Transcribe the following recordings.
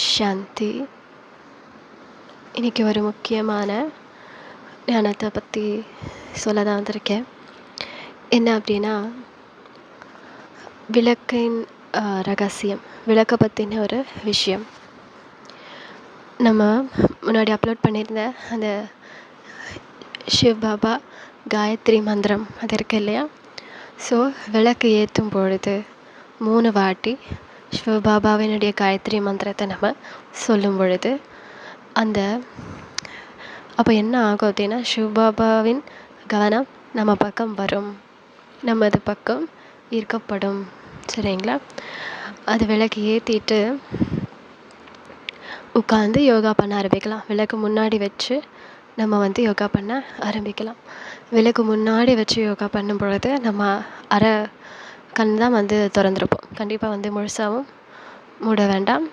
சாந்தி. இன்றைக்கி ஒரு முக்கியமான ஞானத்தை பற்றி சொல்ல தான் வந்திருக்கேன். என்ன அப்படின்னா, விளக்கின் ரகசியம், விளக்கை பற்றின ஒரு விஷயம். நம்ம முன்னாடி அப்லோட் பண்ணியிருந்த அந்த சிவபாபா காயத்ரி மந்திரம் அது இருக்கு இல்லையா? ஸோ விளக்கு ஏற்றும் பொழுது 3 வாட்டி சிவபாபாவினுடைய காயத்ரி மந்திரத்தை நம்ம சொல்லும் பொழுது அப்போ என்ன ஆகும் அப்படின்னா, சிவபாபாவின் கவனம் நம்ம பக்கம் வரும், நமது பக்கம் ஈர்க்கப்படும். சரிங்களா? அது விளக்கு ஏற்றிட்டு உட்காந்து யோகா பண்ண ஆரம்பிக்கலாம். விளக்கு முன்னாடி வச்சு நம்ம யோகா பண்ண ஆரம்பிக்கலாம். விளக்கு முன்னாடி வச்சு யோகா பண்ணும் பொழுது நம்ம அரை கண் தான் திறந்துருப்போம். கண்டிப்பாக முழுசாகவும் மூட வேண்டாம்,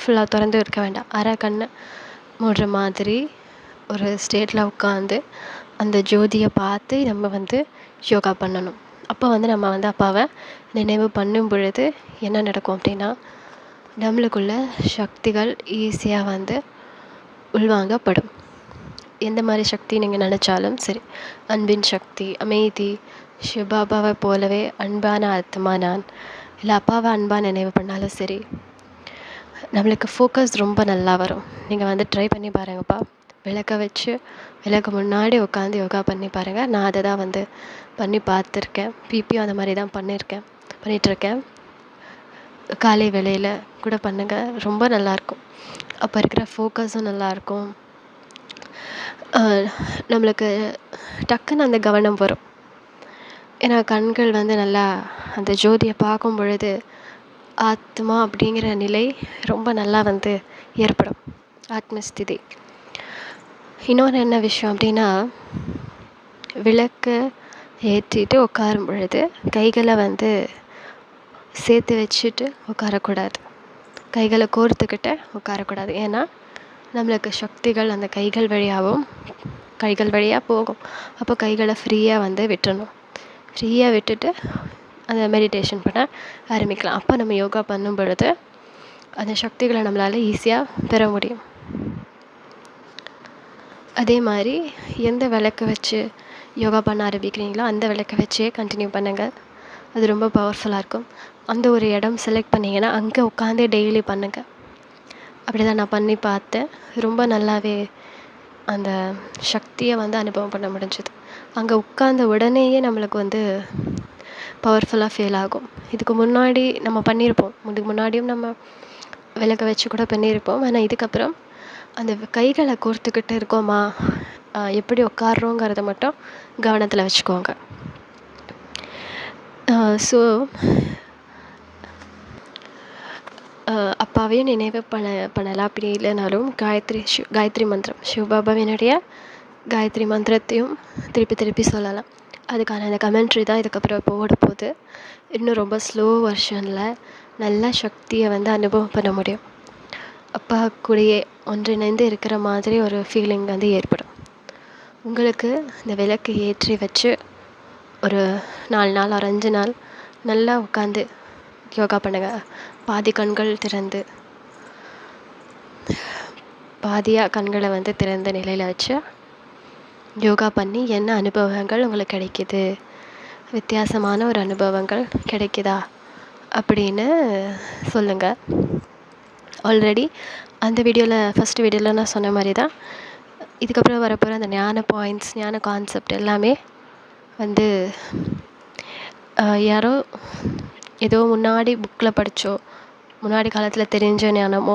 ஃபுல்லாக திறந்து இருக்க வேண்டாம். அரை கண்ணை மூடுற மாதிரி ஒரு ஸ்டேட்டில் உட்காந்து அந்த ஜோதியை பார்த்து நம்ம யோகா பண்ணணும். அப்போ நம்ம அப்பாவை நினைவு பண்ணும் பொழுது என்ன நடக்கும் அப்படின்னா, நம்மளுக்குள்ள சக்திகள் ஈஸியாக உள்வாங்கப்படும். எந்த மாதிரி சக்தி நீங்கள் நினச்சாலும் சரி, அன்பின் சக்தி, அமைதி, சிவபாபாவை போலவே அன்பான ஆத்மா நான், இல்லை அப்பாவை அன்பாக நினைவு பண்ணாலும் சரி, நம்மளுக்கு ஃபோக்கஸ் ரொம்ப நல்லா வரும். நீங்கள் ட்ரை பண்ணி பாருங்கப்பா. விளக்க வச்சு விளக்கு முன்னாடி உட்காந்து யோகா பண்ணி பாருங்கள். நான் அதை தான் பண்ணி பார்த்துருக்கேன். பிபியும் அந்த மாதிரி தான் பண்ணிகிட்ருக்கேன். காலை வேளையில் கூட பண்ணுங்கள், ரொம்ப நல்லாயிருக்கும். அப்போ இருக்கிற ஃபோக்கஸும் நல்லாயிருக்கும். நம்மளுக்கு டக்குன்னு அந்த கவனம் வரும். ஏன்னா கண்கள் நல்லா அந்த ஜோதியை பார்க்கும் பொழுது ஆத்மா அப்படிங்கிற நிலை ரொம்ப நல்லா ஏற்படும், ஆத்மஸ்திதி. இன்னொன்று என்ன விஷயம் அப்படின்னா, விளக்கு ஏற்றிட்டு உட்காரும் பொழுது கைகளை சேர்த்து வச்சுட்டு உட்காரக்கூடாது, கைகளை கோர்த்துக்கிட்ட உட்காரக்கூடாது. ஏன்னா நம்மளுக்கு சக்திகள் அந்த கைகள் வழியாக போகும். அப்போ கைகளை ஃப்ரீயாக விட்டுறணும். ஃப்ரீயாக விட்டுட்டு அந்த மெடிடேஷன் பண்ண ஆரம்பிக்கலாம். அப்போ நம்ம யோகா பண்ணும் பொழுது அந்த சக்திகளை நம்மளால் ஈஸியாக பெற முடியும். அதே மாதிரி எந்த விளக்கு வச்சு யோகா பண்ண ஆரம்பிக்கிறீங்களோ அந்த விளக்கை வச்சே கண்டினியூ பண்ணுங்கள். அது ரொம்ப பவர்ஃபுல்லாக இருக்கும். அந்த ஒரு இடம் செலக்ட் பண்ணிங்கன்னா அங்கே உட்காந்தே டெய்லி பண்ணுங்கள். அப்படி தான் நான் பண்ணி பார்த்தேன். ரொம்ப நல்லாவே அந்த சக்தியை அனுபவம் பண்ண முடிஞ்சது. அங்கே உட்கார்ந்த உடனேயே நம்மளுக்கு பவர்ஃபுல்லாக ஃபீல் ஆகும். இதுக்கு முன்னாடி நம்ம பண்ணியிருப்போம், இதுக்கு முன்னாடியும் நம்ம விளக்க வச்சு கூட பண்ணியிருப்போம். ஆனால் இதுக்கப்புறம் அந்த கைகளை கோர்த்துக்கிட்டு இருக்கோமா, எப்படி உட்கார்றோங்கிறத மட்டும் கவனத்தில் வச்சுக்கோங்க. ஸோ அப்பாவையும் நினைவு பண்ணலாம். அப்படி இல்லைனாலும் காயத்ரி மந்திரம், சிவபாபாவினுடைய காயத்ரி மந்திரத்தையும் திருப்பி சொல்லலாம். அதுக்கான அந்த கமெண்ட்ரி தான் இதுக்கப்புறம் இப்போ ஓட போகுது. இன்னும் ரொம்ப ஸ்லோ வெர்ஷனில் நல்ல சக்தியை அனுபவம் பண்ண முடியும். அப்பா கூடயே ஒன்றிணைந்து இருக்கிற மாதிரி ஒரு ஃபீலிங் ஏற்படும். உங்களுக்கு இந்த விளக்கு ஏற்றி வச்சு ஒரு 4 நாள் ஒரு 5 நாள் நல்லா உட்காந்து யோகா பண்ணுங்கள். பாதி கண்கள் திறந்து, பாதியாக கண்களை திறந்த நிலையில் வச்சு யோகா பண்ணி என்ன அனுபவங்கள் உங்களுக்கு கிடைக்கிது, வித்தியாசமான ஒரு அனுபவங்கள் கிடைக்குதா அப்படின்னு சொல்லுங்கள். ஆல்ரெடி அந்த ஃபஸ்ட் வீடியோவில் நான் சொன்ன மாதிரி தான் இதுக்கப்புறம் வரப்போகிற அந்த ஞான பாயிண்ட்ஸ், ஞான கான்செப்ட் எல்லாமே யாரோ ஏதோ முன்னாடி புக்கில் படித்தோ முன்னாடி காலத்தில் தெரிஞ்ச ஞானமோ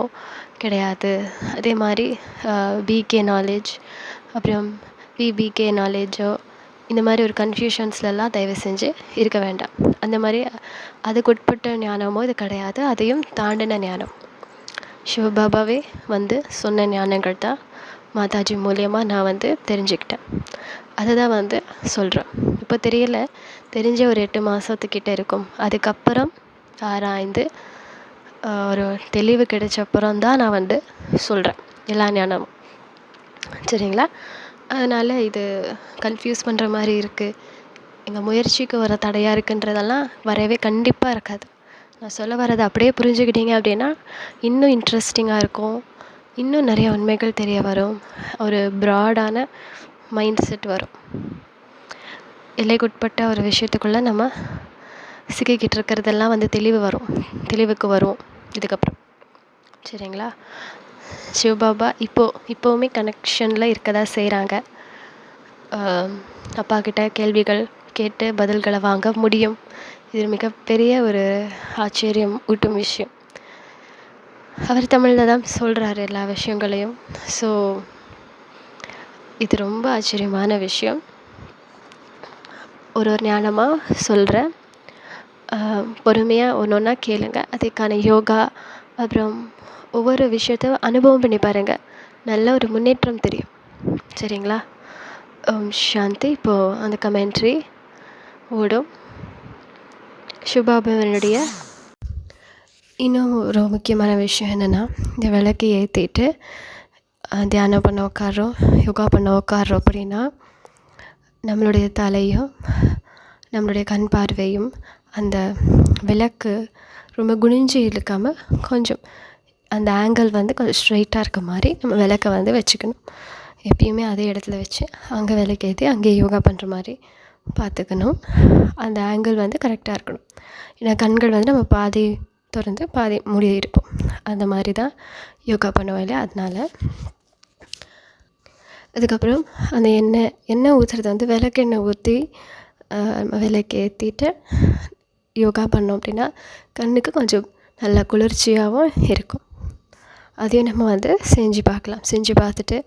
கிடையாது. அதே மாதிரி பிகே நாலேஜ், அப்புறம் பிபிகே நாலேஜோ, இந்த மாதிரி ஒரு கன்ஃபியூஷன்ஸ்லாம் தயவு செஞ்சு இருக்க வேண்டாம். அந்த மாதிரி அதுக்கு உட்பட்ட ஞானமோ இது கிடையாது, அதையும் தாண்டின ஞானம். சிவபாபாவே சொன்ன ஞானங்கள் தான் மாதாஜி மூலியமாக நான் தெரிஞ்சுக்கிட்டேன். அதை தான் சொல்கிறேன். இப்போ தெரியல, தெரிஞ்ச ஒரு 8 மாதத்துக்கிட்ட இருக்கும். அதுக்கப்புறம் ஆராய்ந்து ஒரு தெளிவு கிடைச்சப்புறம் தான் நான் சொல்கிறேன் எல்லா ஞானமும். சரிங்களா? அதனால் இது கன்ஃபியூஸ் பண்ணுற மாதிரி இருக்குது, எங்கள் முயற்சிக்கு வர தடையாக இருக்குன்றதெல்லாம் வரவே கண்டிப்பாக இருக்காது. நான் சொல்ல வரதை அப்படியே புரிஞ்சுக்கிட்டீங்க அப்படின்னா இன்னும் இன்ட்ரெஸ்டிங்காக இருக்கும். இன்னும் நிறைய உண்மைகள் தெரிய வரும். ஒரு ப்ராடான மைண்ட் செட் வரும். எல்லைக்குட்பட்ட ஒரு விஷயத்துக்குள்ளே நம்ம சிக்கிக்கிட்டு இருக்கிறதெல்லாம் வந்து தெளிவுக்கு வரும் இதுக்கப்புறம். சரிங்களா? சிவபாபா இப்போவுமே கனெக்ஷனில் இருக்க தான் செய்கிறாங்க. அப்பாக்கிட்ட கேள்விகள் கேட்டு பதில்களை வாங்க முடியும். இது மிகப்பெரிய ஒரு ஆச்சரியம் ஊட்டும் விஷயம். அவர் தமிழில் தான் சொல்கிறாரு எல்லா விஷயங்களையும். ஸோ இது ரொம்ப ஆச்சரியமான விஷயம். ஒரு ஞானமாக சொல்கிறேன். பொறுமையாக ஒன்று ஒன்றா கேளுங்க. அதுக்கான யோகா அப்புறம் ஒவ்வொரு விஷயத்த அனுபவம் பண்ணி பாருங்கள். நல்ல ஒரு முன்னேற்றம் தெரியும். சரிங்களா? ஓம் சாந்தி. இப்போது அந்த கமெண்ட்ரி ஓடும். சிவபாபாவினுடைய இன்னும் ஒரு முக்கியமான விஷயம் என்னென்னா, இந்த விளக்கு ஏற்றிட்டு தியானம் பண்ண உட்காரோம், யோகா பண்ண உட்காரோம் அப்படின்னா நம்மளுடைய தலையும் நம்மளுடைய கண் பார்வையும் அந்த விளக்கு ரொம்ப குனிஞ்சு இழுக்காமல் கொஞ்சம் அந்த ஆங்கிள் வந்து கொஞ்சம் ஸ்ட்ரைட்டாக இருக்க மாதிரி நம்ம விளக்கை வந்து வச்சுக்கணும். எப்பயுமே அதே இடத்துல வச்சு அங்கே விளக்கு ஏற்றி அங்கேயே யோகா பண்ணுற மாதிரி பார்த்துக்கணும். அந்த ஆங்கிள் வந்து கரெக்டாக இருக்கணும். ஏன்னா கண்கள் வந்து நம்ம பாதி திறந்து பாதி மூடி இருப்போம். அந்த மாதிரி தான் யோகா பண்ணுவோம் இல்லையா? அதனால் அதுக்கப்புறம் அந்த எண்ணெய் ஊற்றுறது வந்து விளக்கெண்ணெய் ஊற்றி விளக்கு ஏற்றிட்டு யோகா பண்ணோம் அப்படின்னா கண்ணுக்கு கொஞ்சம் நல்லா குளிர்ச்சியாகவும் இருக்கும். அதையும் நம்ம வந்து செஞ்சு பார்க்கலாம். செஞ்சு பார்த்துட்டு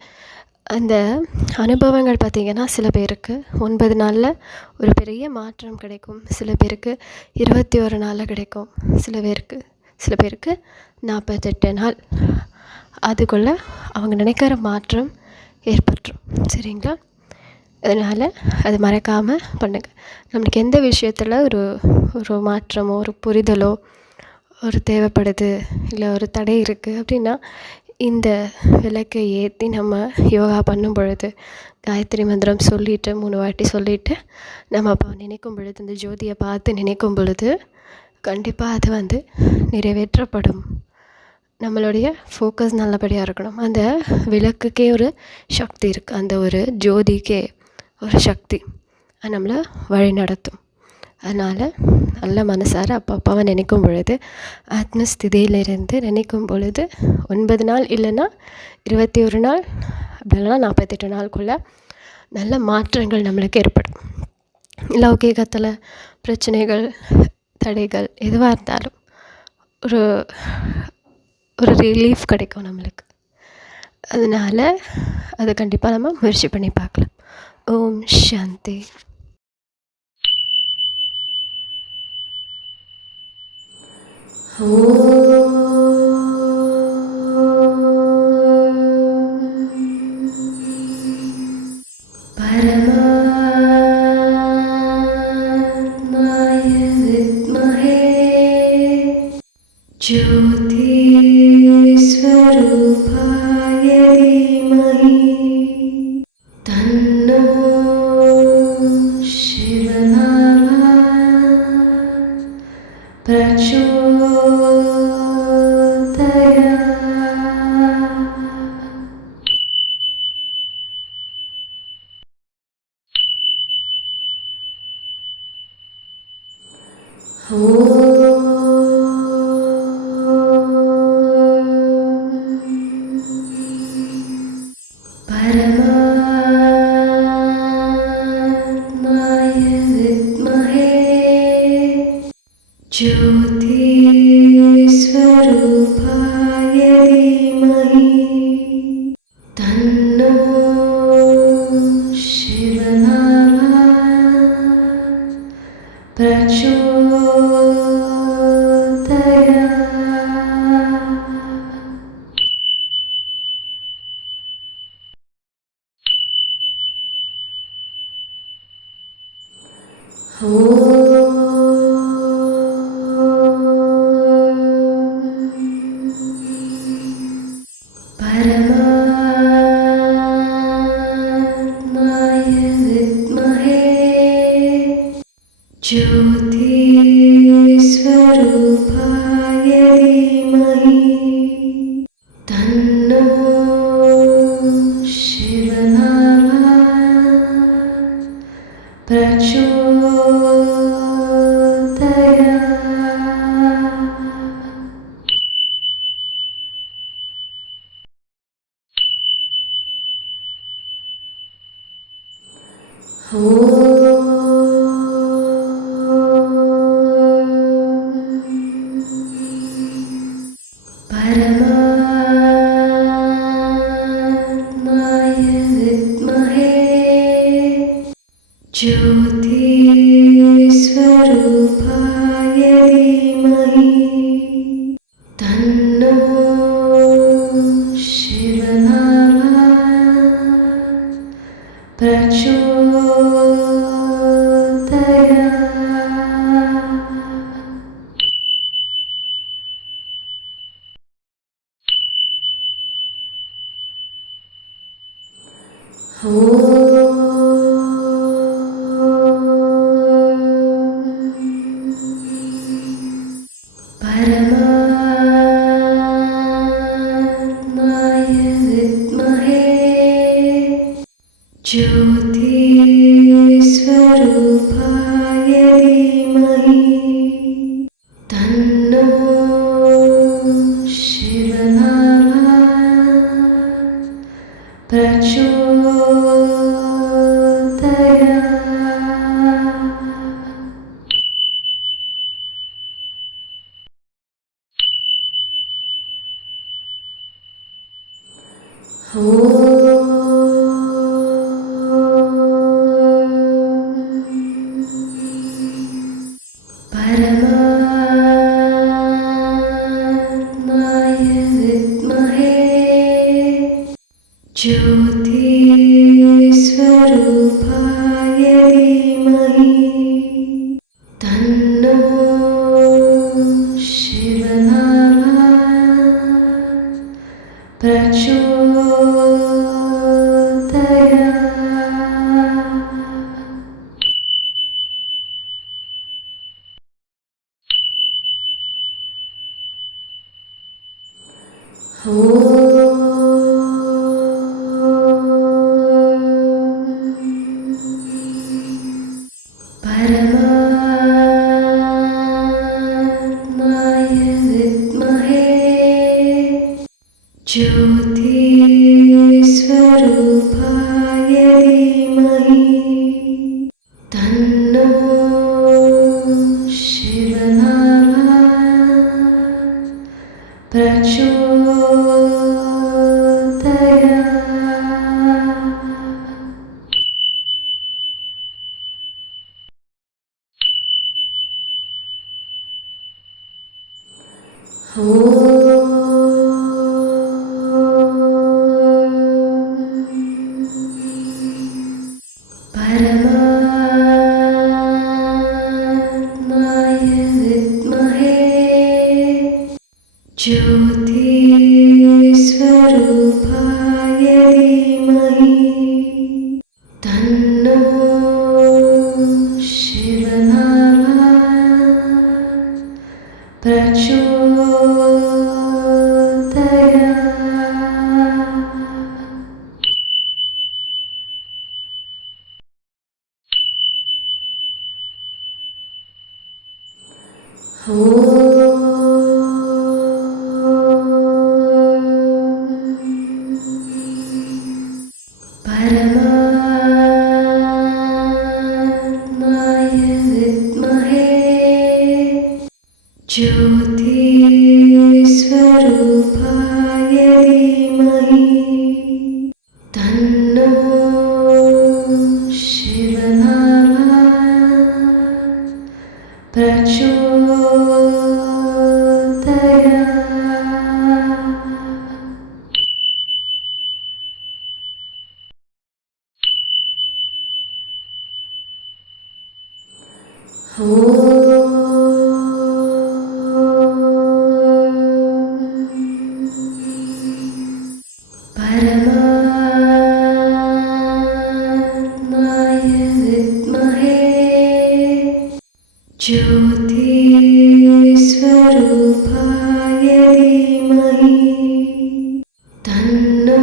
அந்த அனுபவங்கள் பார்த்திங்கன்னா சில பேருக்கு 9 நாளில் ஒரு பெரிய மாற்றம் கிடைக்கும். சில பேருக்கு 21 நாளில் கிடைக்கும். சில பேருக்கு 48 நாள் அதுக்குள்ளே அவங்க நினைக்கிற மாற்றம் ஏற்பட்டுரும். சரிங்களா? அதனால் அது மறக்காமல் பண்ணுங்கள். நம்மளுக்கு எந்த விஷயத்தில் ஒரு மாற்றமோ ஒரு புரிதலோ ஒரு தேவைப்படுது இல்லை ஒரு தடை இருக்குது அப்படின்னா இந்த விளக்கை ஏற்றி நம்ம யோகா பண்ணும் பொழுது காயத்ரி மந்திரம் சொல்லிவிட்டு 3 வாட்டி சொல்லிவிட்டு நம்ம அப்போ நினைக்கும் பொழுது இந்த ஜோதியை பார்த்து நினைக்கும் பொழுது கண்டிப்பாக அது வந்து நிறைவேற்றப்படும். நம்மளுடைய ஃபோக்கஸ் நல்லபடியாக இருக்கணும். அந்த விளக்குக்கே ஒரு சக்தி இருக்குது. அந்த ஒரு ஜோதிக்கே ஒரு சக்தி அது நம்மளை வழி நடத்தும். அதனால் நல்ல மனசார அப்பாவை நினைக்கும் பொழுது ஆத்மஸ்திதியிலிருந்து நினைக்கும் பொழுது 9 நாள் இல்லைன்னா 21 நாள் அப்படி இல்லைனா 48 நாளுக்குள்ளே நல்ல மாற்றங்கள் நம்மளுக்கு ஏற்படும். லௌகீகத்தில் பிரச்சனைகள் தடைகள் எதுவாக இருந்தாலும் ஒரு ரிலீஃப் கிடைக்கும் நம்மளுக்கு. அதனால் அதை கண்டிப்பாக நம்ம முயற்சி பண்ணி பார்க்கலாம். ஓம் சாந்தி. ज्योति स्वरूपा परमात्माय विद्महे ज्योतिस्वरूपाय धीमहि तन्नो शिवः प्रचोदयात्। परमात्माय विद्महे ज्योतिस्वरूपाय धीमहि तन्नो शिवः परमात्माय विद्महे ज्योतिस्वरूपाय धीमहि तन्नो शिवः परमात्माय विद्महे ज्योतिस्वरूपाय धीमहि तन्नो शिवः परमात्माय विद्महे ज्योतिस्वरूपाय धीमहि तन्नो शिवः परमात्माय विद्महे ज्योतिस्वरूपाय धीमहि तन्नो शिवः परमात्माय विद्महे ज्योतिस्वरूपाय धीमहि तन्नो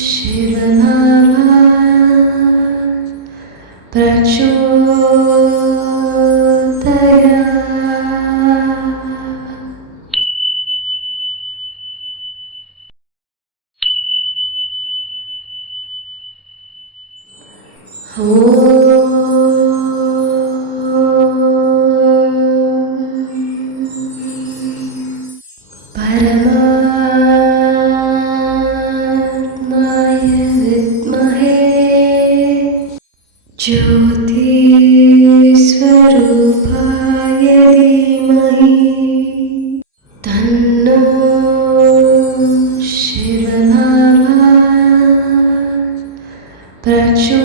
शिवः प्रचोदयात्। परमात्माय विद्महे ज्योतिस्वरूपाय धीमहि तन्नो शिवबाबा प्रचोदयात्।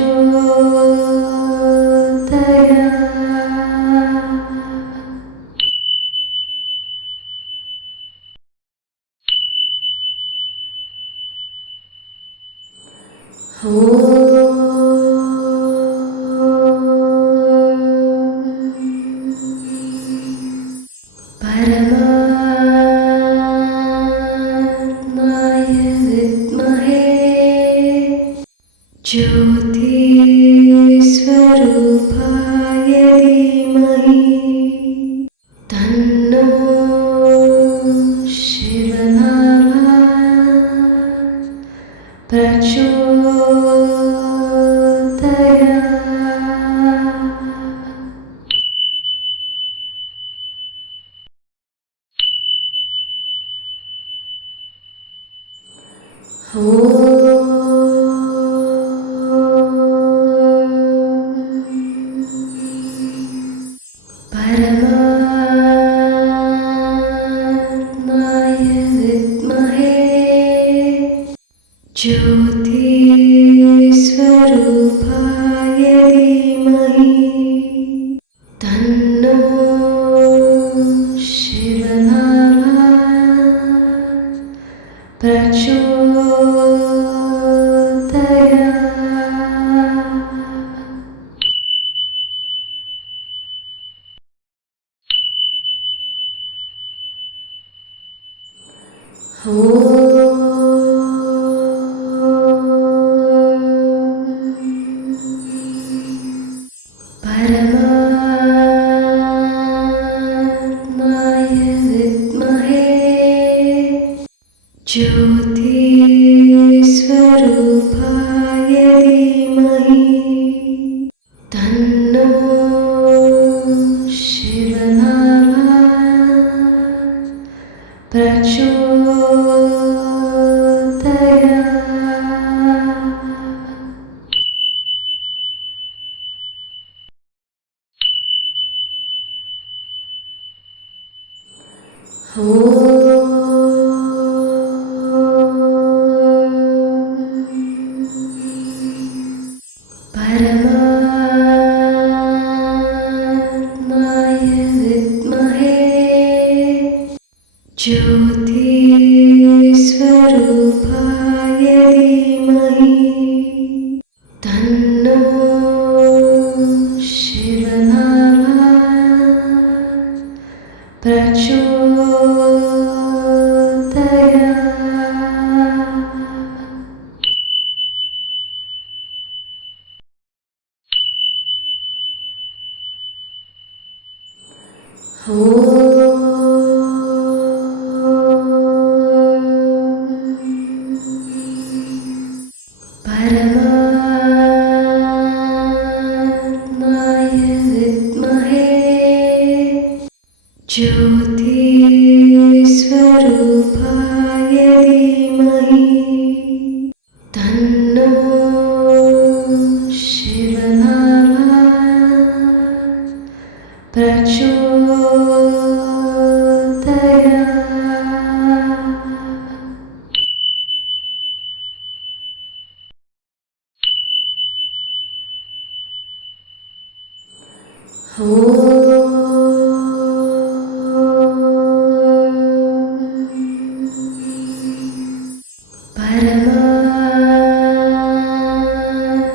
परमात्माय विद्महे ज्योतिस्वरूपाय धीमहि तन्नो शिवबाबा परमात्माय विद्महे ज्योतिस्वरूपाय धीमहि तन्नो शिवबाबा परमात्माय विद्महे ज्योतिस्वरूपाय धीमहि तन्नो शिवबाबा परमात्माय विद्महे ज्योतिस्वरूपाय धीमहि तन्नो शिवबाबा परमात्माय विद्महे ज्योतिस्वरूपाय धीमहि तन्नो शिवबाबा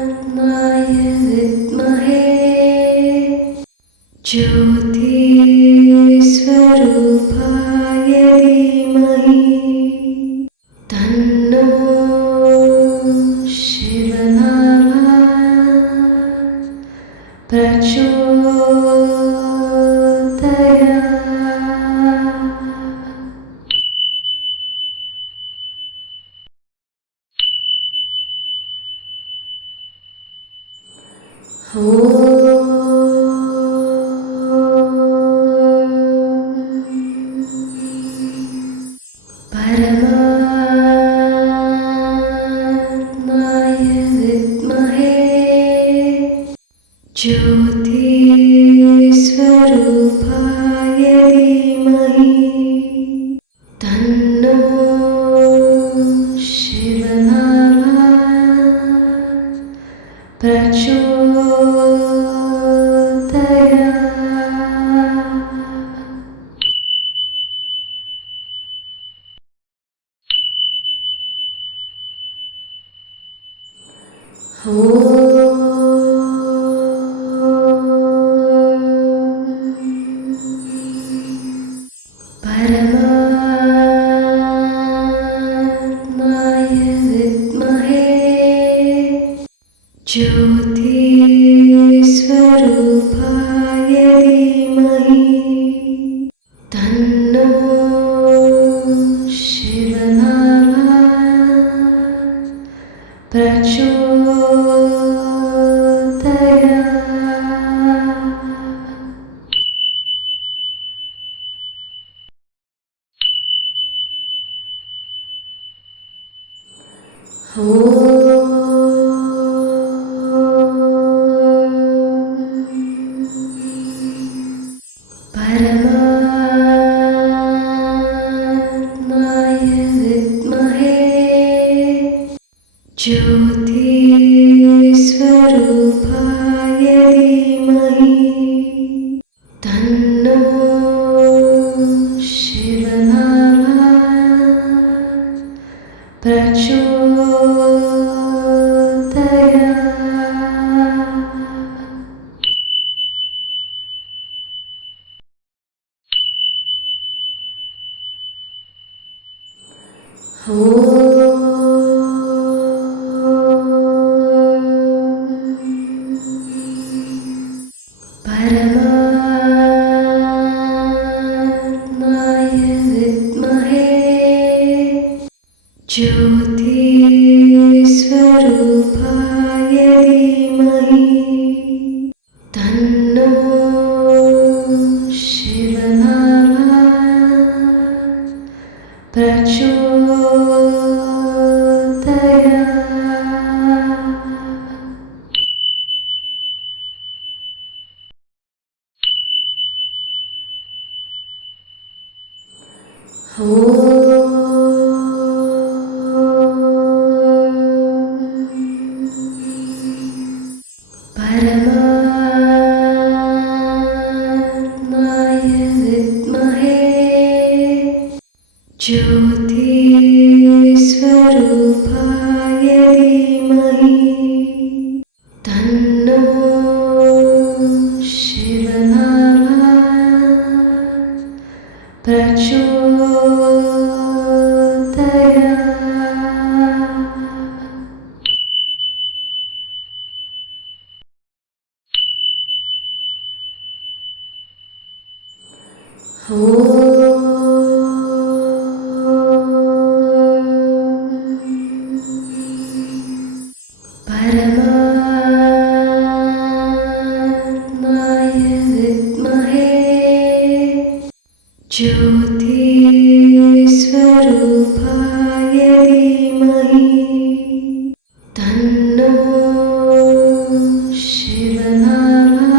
परमात्माय विद्महे ज्योतिस्वरूपाय धीमहि तन्नो शिवबाबा प्रचोदयात्। परमात्माय विद्महे ज्योतिस्वरूपाय धीमहि तन्नो शिवबाबा प्रचोदयात्। परमात्माय विद्महे ज्योतिस्वरूपाय धीमहि तन्नो शिवबाबा प्रचोदयात्। परमात्माय विद्महे ज्योतिस्वरूपाय धीमहि तन्नो शिवबाबा परमात्माय विद्महे ज्योतिस्वरूपाय धीमहि तन्नो शिवबाबा परमात्माय विद्महे ज्योतिस्वरूपाय धीमहि तन्नो शिवबाबा परमात्माय विद्महे ज्योतिस्वरूपाय धीमहि तन्नो शिवबाबा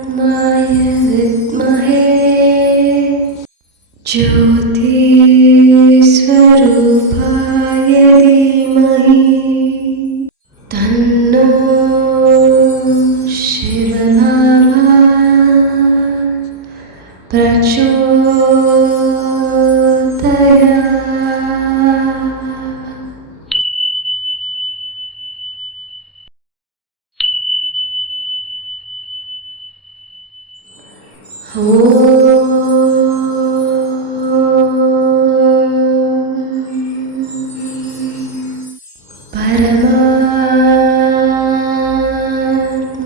परमात्माय विद्महे ज्योतिस्वरूपाय धीमहि तन्नो शिवबाबा प्रचोदयात्।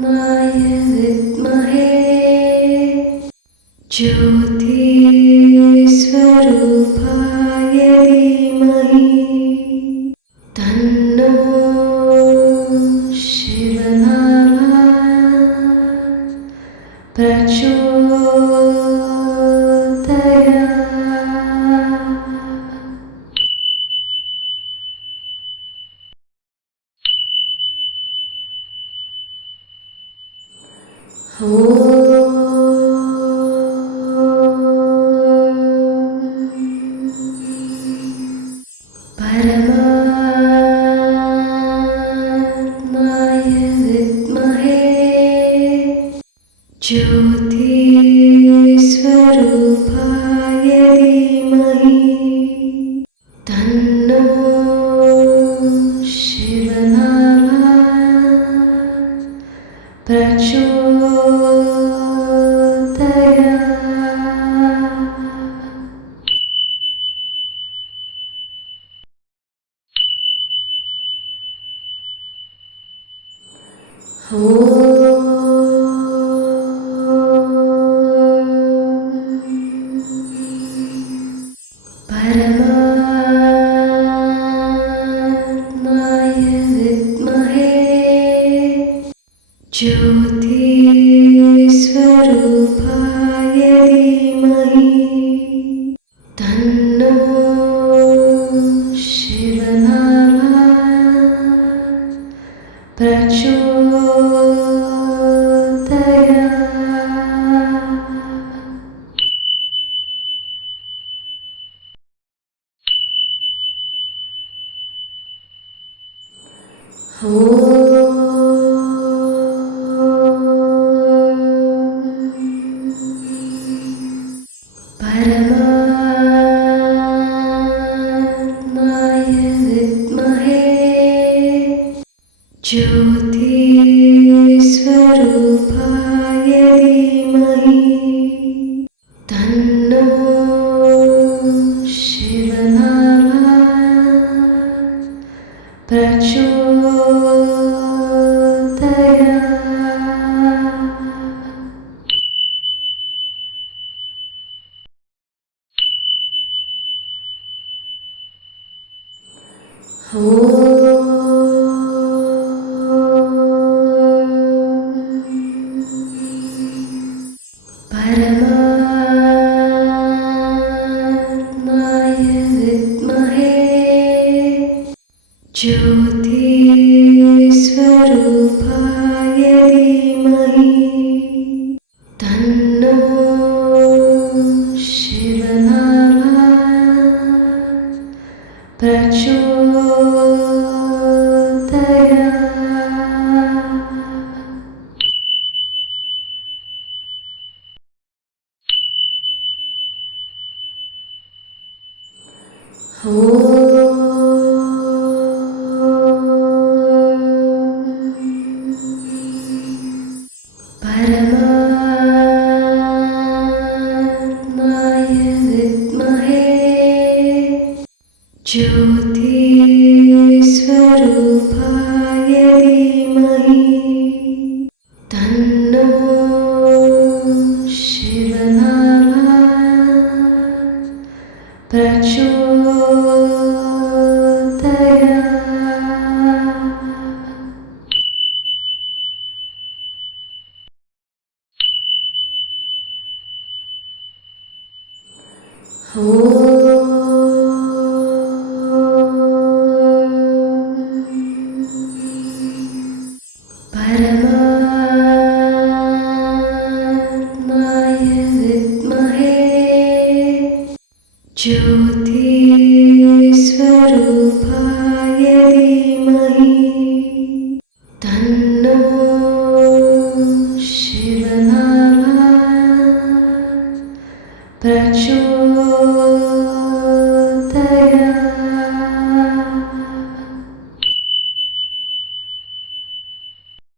परमात्माय विद्महे ज्योतिस्वरूपाय धीमहि तन्नो शिवः परमात्माय विद्महे ज्योतिस्वरूपाय धीमहि तन्नो शिवः परमात्माय विद्महे ज्योतिस्वरूपाय धीमहि तन्नो शिवः परमात्माय विद्महे ज्योतिस्वरूपाय धीमहि तन्नो शिवः परमात्माय विद्महे ज्योतिस्वरूपाय धीमहि तन्नो शिवः परमात्माय विद्महे ज्योतिस्वरूपाय धीमहि तन्नो शिवः परमात्माय विद्महे ज्योतिस्वरूपाय धीमहि तन्नो शिवः प्रचोदयात्।